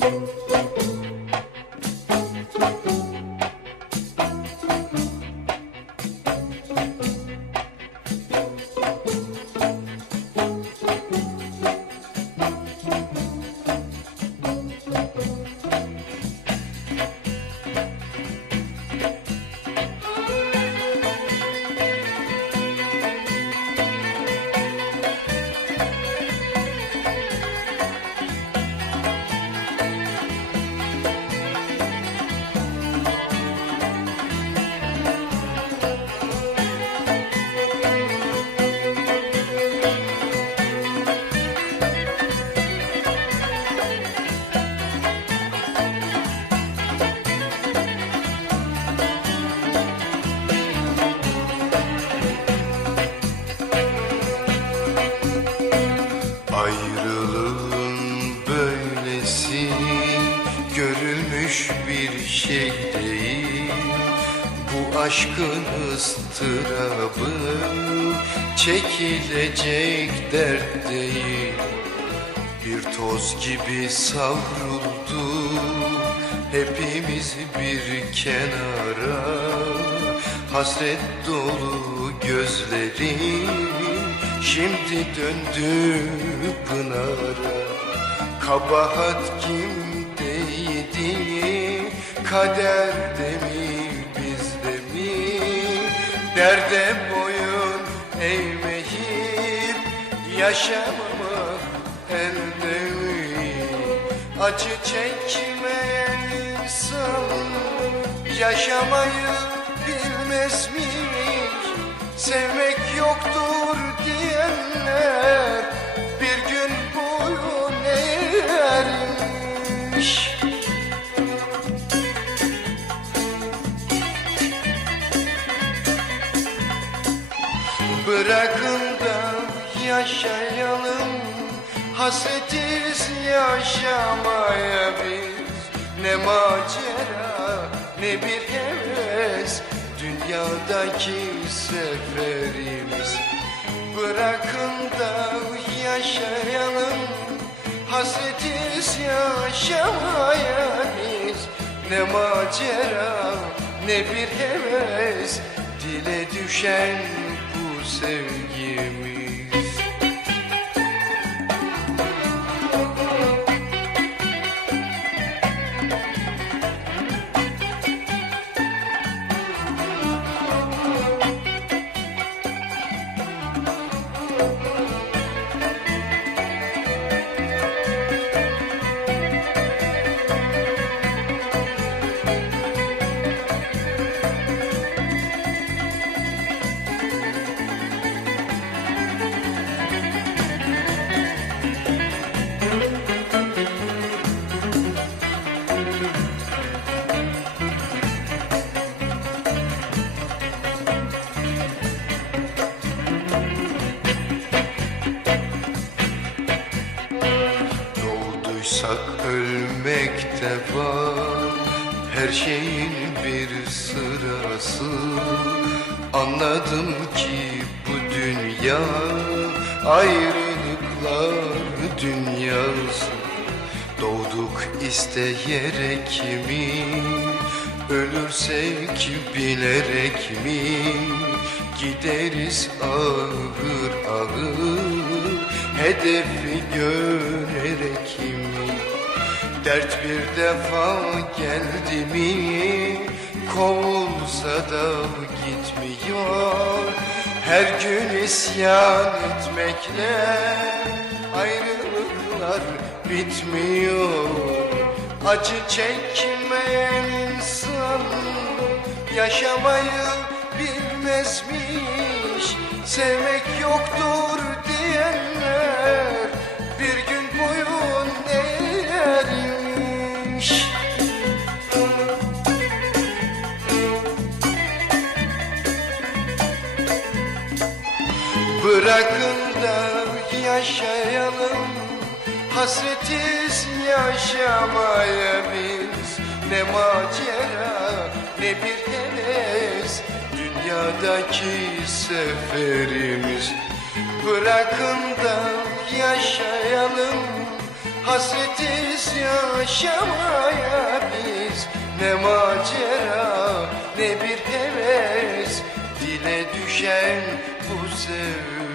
Thank you. Ayrılığın böylesi görülmüş bir şey değil. Bu aşkın ıstırabı çekilecek dert değil. Bir toz gibi savruldu hepimiz bir kenara. Hasret dolu gözlerim şimdi döndü pınara Kabahat kimdeydi kaderde mi bizde mi? Derde boyun eğmeyip yaşamamak elde mi Acı çekmeyen insan yaşamayı bilmez mi? Sevmek yoktur diyenler bir gün boyun eğermiş. Bırakın da yaşayalım Hasretiz yaşamaya biz Ne macera ne bir heves Dünyadaki seferimiz. Bırakın da yaşayalım. Hasretiz yaşamaya biz Ne macera ne bir heves. Dile düşen bu sevgimiz Doğduysak ölmekte var. Her şeyin bir sırası. Anladım ki bu dünya Ayrılıklar dünyası. Doğduk isteyerek mi? Ölürsek bilerek mi? Gideriz ağır ağır. Hedefi görerek mi Dert bir defa geldi mi Kovulsa da gitmiyor. Her gün isyan etmekle Ayrılıklar bitmiyor. Acı çekmeyen insan Yaşamayı bilmezmiş. Sevmek yoktur Bırakın da yaşayalım. Hasretiz yaşamaya biz Ne macera ne bir heves. Dünyadaki seferimiz. Bırakın da yaşayalım. Hasretiz yaşamaya biz Ne macera ne bir heves. Dile düşen bu sevda